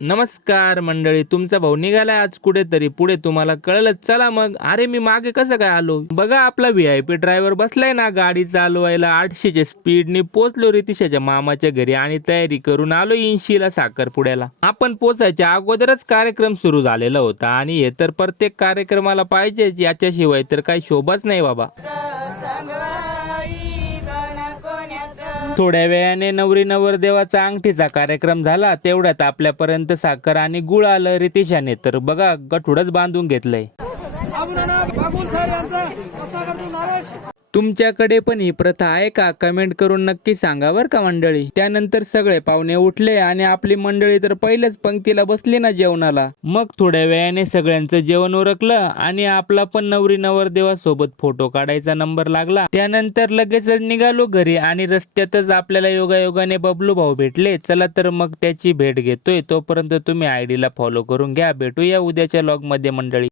नमस्कार मंडळी, तुमचा भाऊ निघालाय आज कुठेतरी. पुढे तुम्हाला कळलंच. चला मग. अरे मी मागे कसं काय आलो? बघा आपला VIP ड्रायव्हर बसलाय ना गाडी चालवायला. 800च्या स्पीडने पोहोचलो रितिशाच्या मामाच्या घरी आणि तयारी करून आलो 80ला साखरपुड्याला. आपण पोचायच्या अगोदरच कार्यक्रम सुरू झालेला होता आणि हे तर प्रत्येक कार्यक्रमाला पाहिजेच, याच्याशिवाय तर काही शोभाच नाही बाबा. थोड्या वेळाने नवरी नवरदेवाचा अंगठीचा कार्यक्रम झाला. तेवढ्यात आपल्यापर्यंत साखर आणि गुळ आलं. रितिशाने तर बघा गठुडच बांधून घेतलंय. तुमच्याकडे पण ही प्रथा आहे का? कमेंट करून नक्की सांगा बरं का मंडळी. त्यानंतर सगळे पाहुणे उठले आणि आपली मंडळी तर पहिल्याच पंक्तीला बसली ना जेवणाला. मग थोड्या वेळाने सगळ्यांचं जेवण उरकलं आणि आपला पण नवरी नवरदेवासोबत फोटो काढायचा नंबर लागला. त्यानंतर लगेचच निघालो घरी आणि रस्त्यातच आपल्याला योगायोगाने बबलू भाऊ भेटले. चला तर मग त्याची भेट घेतोय. तोपर्यंत तुम्ही ID ला फॉलो करून घ्या. भेटूया उद्याच्या व्लॉग मध्ये मंडळी.